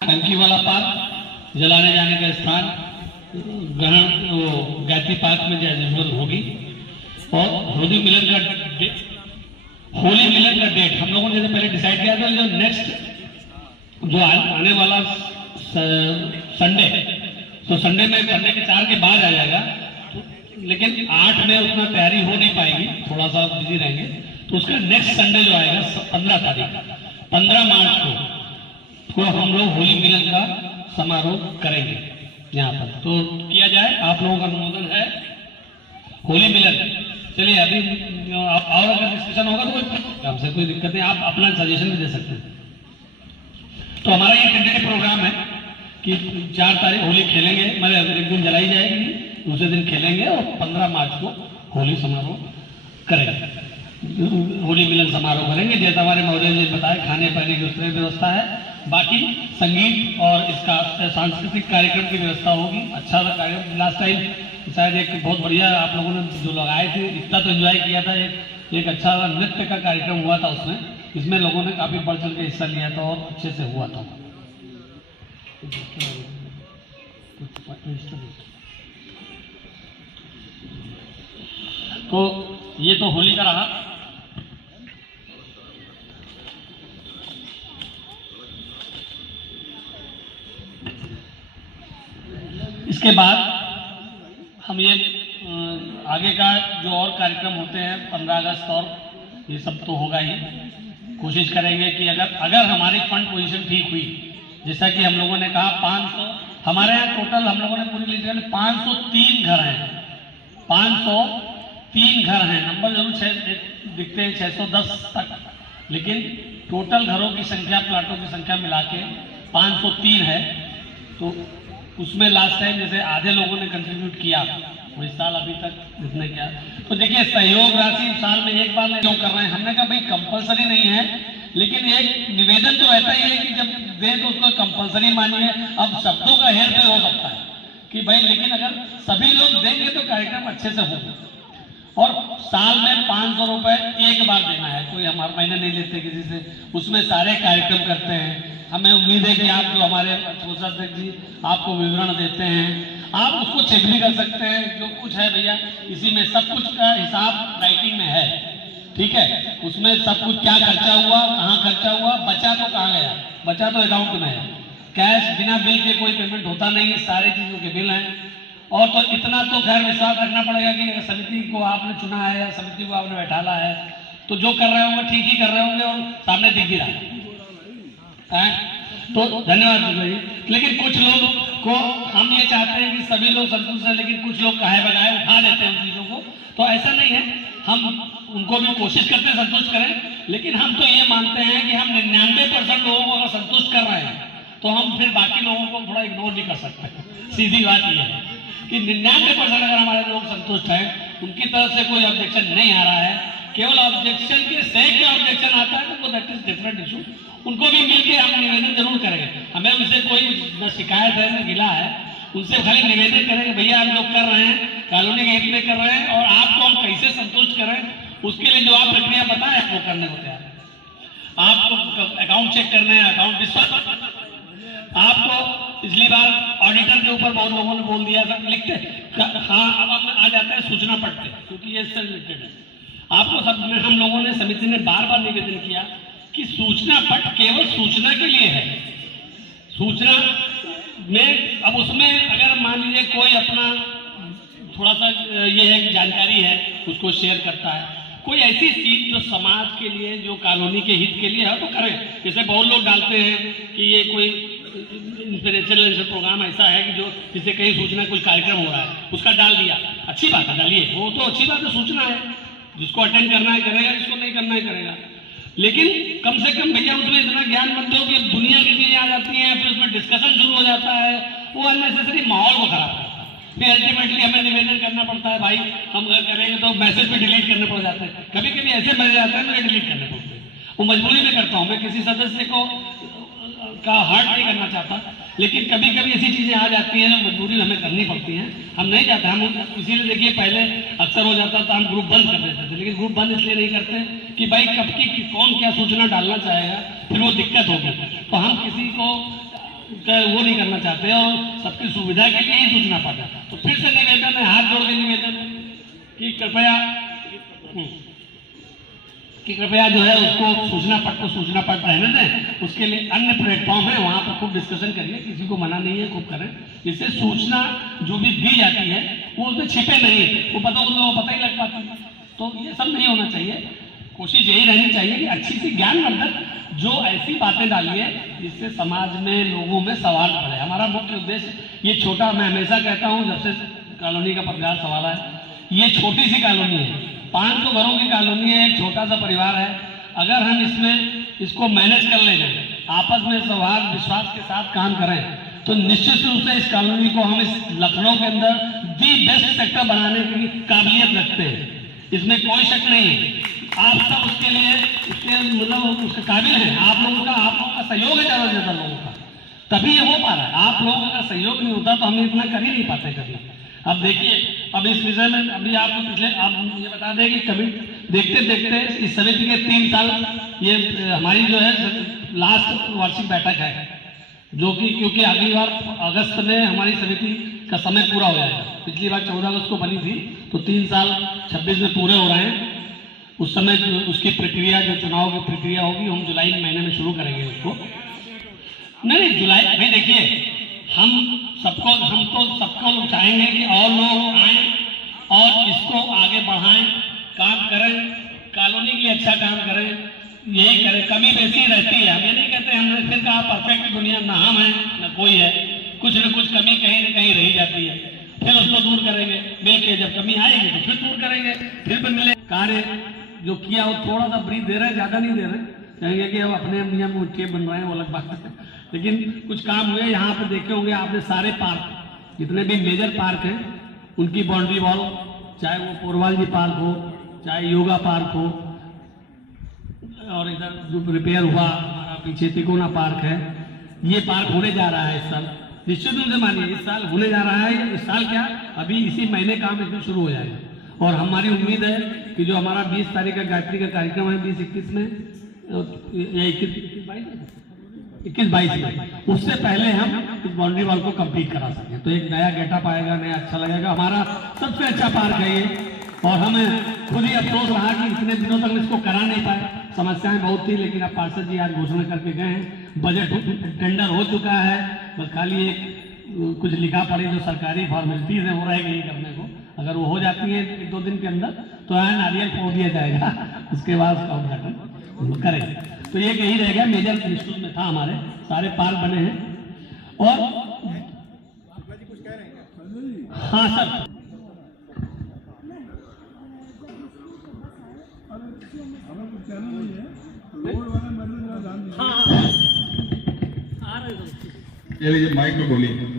टंकी वाला पार्क, जलाने जाने का स्थान ग्रहण वो गायत्री पार्क में यूजुअल होगी। और होली मिलन का डेट हम लोगों ने जैसे पहले डिसाइड किया था, जो नेक्स्ट जो आने वाला संडे, तो संडे में संडे के 4 के बाद आ जाएगा, लेकिन 8 में उतना तैयारी हो नहीं पाएगी, थोड़ा सा बिजी रहेंगे। तो उसका नेक्स्ट संडे जो आएगा 15 तारीख 15 मार्च को हम लोग होली मिलन का समारोह करेंगे यहाँ पर। तो किया जाए, आप लोगों का अनुमोदन है होली मिलन। चलिए अभी और अगर डिस्कशन होगा तो हमसे कोई दिक्कत नहीं, आप अपना सजेशन भी दे सकते हैं। तो हमारा ये टेंटेटिव प्रोग्राम है कि 4 तारीख होली खेलेंगे, मतलब एक दिन जलाई जाएगी, दूसरे दिन खेलेंगे और 15 मार्च को होली समारोह करेंगे, होली मिलन समारोह करेंगे। जैसे हमारे महोदय ने बताया, खाने पाने की उसमें व्यवस्था है, बाकी संगीत और इसका सांस्कृतिक कार्यक्रम की व्यवस्था होगी। अच्छा सा कार्यक्रम, लास्ट टाइम शायद एक बहुत बढ़िया आप लोगों ने जो लगाए थे, इतना तो एंजॉय किया था, एक अच्छा सा नृत्य का कार्यक्रम हुआ था उसमें, इसमें लोगों ने काफी बढ़ चढ़ के हिस्सा लिया था और अच्छे से हुआ था। तो ये तो होली का रहा। इसके बाद हम ये आगे का जो और कार्यक्रम होते हैं 15 अगस्त और ये सब तो होगा ही। कोशिश करेंगे कि अगर हमारी फंड पोजीशन ठीक हुई, जैसा कि हम लोगों ने कहा 500 हमारे यहाँ टोटल हम लोगों ने पूरी लिस्ट में 503 घर हैं, 503 घर हैं। नंबर जरूर दिखते हैं 610 तक, लेकिन टोटल घरों की संख्या, प्लाटों की संख्या मिला के 503 है। तो उसमें लास्ट टाइम जैसे आधे लोगों ने कंट्रीब्यूट किया, वो इस साल अभी तक जितने किया, तो देखिए सहयोग राशि साल में एक बार क्यों कर रहे हैं। हमने कहा भाई कंपलसरी नहीं है, लेकिन एक निवेदन तो रहता ही है कि जब दें तो उसको कंपलसरी मानिए। अब शब्दों का हेर फेर हो सकता है कि भाई, लेकिन अगर सभी लोग देंगे तो कार्यक्रम अच्छे से होगा। और साल में 500 रुपए एक बार देना है, कोई हम हर महीने नहीं लेते किसी से, उसमें सारे कार्यक्रम करते हैं। हमें उम्मीद है कि आप जो हमारे कोषाध्यक्ष जी आपको विवरण देते हैं, आप उसको चेक भी कर सकते हैं। जो कुछ है भैया, इसी में सब कुछ का हिसाब राइटिंग में है, ठीक है। उसमें सब कुछ क्या खर्चा हुआ, कहाँ खर्चा हुआ, बचा तो कहाँ गया, बचा तो अकाउंट में है। कैश बिना बिल के कोई पेमेंट होता नहीं है, सारी चीजों के बिल हैं। और तो इतना तो खैर विश्वास रखना पड़ेगा कि समिति को आपने चुना है या समिति को आपने बैठाला है, तो जो कर रहे होंगे ठीक ही कर रहे होंगे और सामने दिख भी रहा है। तो धन्यवाद जी। लेकिन कुछ लोग को हम ये चाहते हैं कि सभी लोग संतुष्ट हैं, लेकिन कुछ लोग काहे बगाए उठा देते हैं उन चीजों को, तो ऐसा नहीं है। हम उनको भी कोशिश करते हैं संतुष्ट करें, लेकिन हम तो ये मानते हैं कि हम 99% लोगों को अगर संतुष्ट कर रहे हैं तो हम फिर बाकी लोगों को थोड़ा इग्नोर भी कर सकते हैं। सीधी बात यह है कि 99% अगर हमारे लोग संतुष्ट हैं, उनकी तरफ से कोई ऑब्जेक्शन नहीं आ रहा है, केवल ऑब्जेक्शन के सेक का ऑब्जेक्शन आता है, तो दैट इज डिफरेंट इशू। उनको भी मिलके हम निवेदन जरूर करेंगे। हमें उनसे कोई न शिकायत है न गिला है, उनसे खाली निवेदन करेंगे भैया हम लोग कर रहे हैं, कॉलोनी के हित में कर रहे हैं, और आपको हम कैसे संतुष्ट करें उसके लिए जो आप प्रक्रिया बताएं वो करने को तैयार है। आपको अकाउंट चेक करना है, अकाउंट विश्वास आपको पिछली बार ऑडिटर के ऊपर बहुत लोगों ने बोल दिया था, लिखते हाँ, अब हम आ जाते हैं सूचना पढ़ते, क्योंकि ये इससे रिलेटेड है। आपको सब में हम लोगों ने, समिति ने बार बार निवेदन किया कि सूचना पट केवल सूचना के लिए है। सूचना में अब उसमें अगर मान लीजिए कोई अपना थोड़ा सा ये है कि जानकारी है उसको शेयर करता है, कोई ऐसी चीज जो समाज के लिए, जो कॉलोनी के हित के लिए है, तो करें। जैसे बहुत लोग डालते हैं कि ये कोई इंस्पिरेशनल प्रोग्राम ऐसा है कि जो जिससे कहीं सूचना कुछ कार्यक्रम हो रहा है उसका डाल दिया, अच्छी बात है, डालिए, वो तो अच्छी बात है, सूचना है, जिसको अटेंड करना है करेगा, जिसको नहीं करना है करेगा। लेकिन कम से कम भैया उसमें इतना ज्ञान मत दो कि दुनिया की चीजें आ जाती हैं, फिर उसमें डिस्कशन शुरू हो जाता है, वो अननेसेसरी माहौल को खराब करता है। फिर अल्टीमेटली हमें निवेदन करना पड़ता है, भाई हम अगर करेंगे तो मैसेज भी डिलीट करने पड़ जाते हैं। कभी कभी ऐसे मैसेज आते हैं मुझे डिलीट करने पड़ते हैं, वो मजबूरी में करता हूँ, मैं किसी सदस्य को का हर्ट नहीं करना चाहता, लेकिन कभी कभी ऐसी चीजें आ जाती हैं जो मजबूरी हमें करनी पड़ती हैं। हम नहीं चाहते, हम इसीलिए देखिए पहले अक्सर हो जाता था हम ग्रुप बंद कर देते थे, लेकिन ग्रुप बंद इसलिए नहीं करते कि भाई कब की कौन क्या सूचना डालना चाहेगा, फिर वो दिक्कत होगी। तो हम किसी को वो नहीं करना चाहते और सबकी सुविधा के लिए ही सूचना पट है। तो फिर से निवेदन है, हाथ जोड़ के निवेदन है कि कृपया जो है उसको सूचना पट रहने दें। उसके लिए अन्य प्लेटफॉर्म है, वहाँ पर खूब डिस्कशन करिए, किसी को मना नहीं है, खूब करें, जिससे सूचना जो भी दी जाती है वो उसमें छिपे नहीं, वो पता ही लग पाता है। तो ये सब नहीं होना चाहिए। कोशिश यही रहनी चाहिए कि अच्छी सी ज्ञानवर्धक जो ऐसी बातें डालिए जिससे समाज में लोगों में सवाल पड़े। हमारा मुख्य उद्देश्य ये छोटा, मैं हमेशा कहता हूँ जब से कॉलोनी का पदगार सवाल है, ये छोटी सी कॉलोनी है, 500 घरों की कॉलोनी है, एक छोटा सा परिवार है। अगर हम इसको मैनेज कर ले जाए, आपस में सौहार्द विश्वास के साथ काम करें, तो निश्चित रूप से इस कॉलोनी को हम इस लखनऊ के अंदर दी बेस्ट सेक्टर बनाने की काबिलियत रखते हैं, इसमें कोई शक नहीं है। आप सब उसके लिए मतलब उसके काबिल हैं। आप लोगों का सहयोग है ज़्यादा से ज़्यादा लोगों का, तभी ये हो पा रहा है। आप लोगों का सहयोग नहीं होता तो हम इतना कर ही नहीं पाते कभी। अब देखिए, अब इस विषय में अभी आपको पिछले आप ये बता दें कि कभी देखते देखते इस समिति के 3 साल ये हमारी जो है लास्ट वार्षिक बैठक है, जो कि क्योंकि अगली बार अगस्त में हमारी समिति का समय पूरा हो जाएगा। पिछली बार 14 अगस्त को बनी थी, तो 3 साल 26 में पूरे हो रहे हैं। उस समय उसकी प्रक्रिया, जो चुनाव की प्रक्रिया होगी, हम जुलाई महीने में शुरू करेंगे उसको। नहीं जुलाई भाई, देखिए हम तो सबको चाहेंगे कि और लोग आए और इसको आगे बढ़ाएं, काम करें, कॉलोनी के लिए अच्छा काम करें, यही करें। कमी बेसी रहती है, हम ये नहीं कहते, हमने फिर कहा परफेक्ट दुनिया ना हम है ना कोई है, कुछ न कुछ कमी कहीं न कहीं रही जाती है, फिर उसको दूर करेंगे मिलके। जब कमी आएगी तो फिर दूर करेंगे, फिर मिले। कार्य जो किया वो थोड़ा सा ब्रीफ दे रहे हैं, ज्यादा नहीं दे रहे, कहेंगे कि अब अपने नियम उनके बन रहे हैं, वो अलग बात है, लेकिन कुछ काम हुए। यहाँ पे देखे होंगे आपने, सारे पार्क जितने भी मेजर पार्क हैं उनकी बाउंड्री वॉल, चाहे वो पोरवाल जी पार्क हो, चाहे योगा पार्क हो, और इधर जो रिपेयर हुआ हमारा पीछे तिकोना पार्क है, ये पार्क होने जा रहा है इस साल। निश्चित रूप से मानिए इस साल होने जा रहा है। इस साल क्या, अभी इसी महीने काम इसमें शुरू हो जाएगा। और हमारी उम्मीद है कि जो हमारा 20 तारीख का गायत्री का कार्यक्रम है, 20-21 में या 21-22 में, उससे पहले हम इस बाउंड्री वॉल को कंप्लीट करा सकें, तो एक नया गेटअप आएगा, नया अच्छा लगेगा। हमारा सबसे अच्छा पार्क है ये, और हमें खुद ही अफसोस रहा कि इतने दिनों तक इसको करा नहीं पाए, समस्याएं बहुत थी। लेकिन अब पार्षद जी आज घोषणा करके गए हैं, बजट टेंडर हो चुका है, बस खाली एक कुछ लिखा पड़ी जो सरकारी फॉर्मेलिटीज है वो रह गई करने को। अगर वो हो जाती है 1-2 दिन के अंदर तो यहाँ नारियल फोड़ दिया जाएगा, उसके बाद उसका उद्घाटन करेंगे। तो ये यही रहेगा, मेजर लिस्ट में था हमारे सारे पार्क बने हैं। और हाँ सर, ये लीजिए माइक में बोलिए।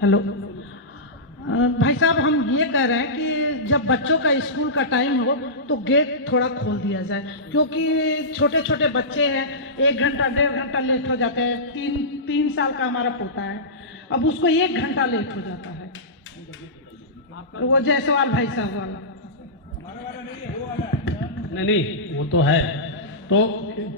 हेलो भाई साहब, हम ये कह रहे हैं कि जब बच्चों का स्कूल का टाइम हो तो गेट थोड़ा खोल दिया जाए, क्योंकि छोटे छोटे बच्चे हैं, 1 घंटा 1.5 घंटा लेट हो जाते हैं। 3 साल का हमारा पोता है, अब उसको 1 घंटा लेट हो जाता है। वो जायसवाल भाई साहब वाला नहीं वो तो है। तो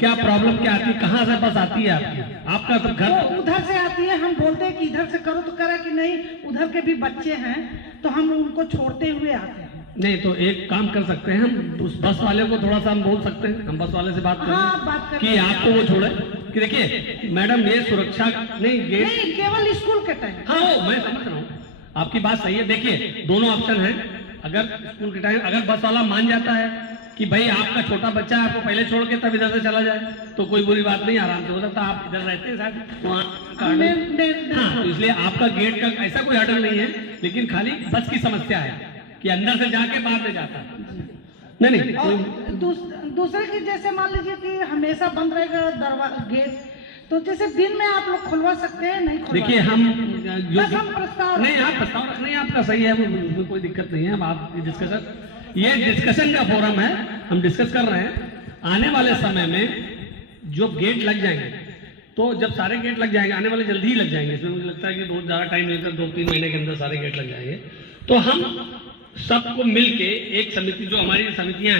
क्या प्रॉब्लम क्या आती है, कहाँ से बस आती है आपकी? आपका तो घर तो उधर से आती है। हम बोलते हैं कि इधर से करो तो करा कि नहीं, उधर के भी बच्चे हैं तो हम उनको छोड़ते हुए आते हैं। नहीं तो एक काम कर सकते हैं, हम उस बस वाले को थोड़ा सा हम बोल सकते हैं, हम बस वाले से बात करें। हाँ, बात कि आपको वो छोड़े कि देखिए मैडम ये सुरक्षा नहीं, गेट नहीं, केवल स्कूल के टाइम। हाँ मैं समझ रहा हूँ, आपकी बात सही है। देखिए दोनों ऑप्शन है, अगर स्कूल के टाइम अगर बस वाला मान जाता है कि भाई आपका छोटा बच्चा है, आपको पहले छोड़ के तब इधर से चला जाए तो कोई बुरी बात नहीं, आराम से हो सकता। आप इधर रहते हैं शायद वहाँ, हाँ, तो इसलिए आपका गेट का ऐसा कोई हर्डल नहीं है, लेकिन खाली बस की समस्या है कि अंदर से जाके बाहर से जाता है। नहीं और दूसरे की जैसे मान लीजिए कि हमेशा बंद रहेगा दरवाजा गेट, तो जैसे दिन में आप लोग खुलवा सकते हैं, नहीं खुलवा। देखिए हम बस हम प्रस्ताव नहीं, आप प्रस्ताव रखने आपका सही है, वो कोई दिक्कत नहीं है। हम आप ये डिस्कशन का फोरम है, हम डिस्कस कर रहे हैं। आने वाले समय में जो गेट लग जाएंगे, तो जब सारे गेट लग जाएंगे, आने वाले जल्दी ही लग जाएंगे, इसमें मुझे लगता है कि बहुत ज़्यादा टाइम लेकर 2-3 महीने के अंदर सारे गेट लग जाएंगे, तो हम सबको मिलके एक समिति, जो हमारी समितियां हैं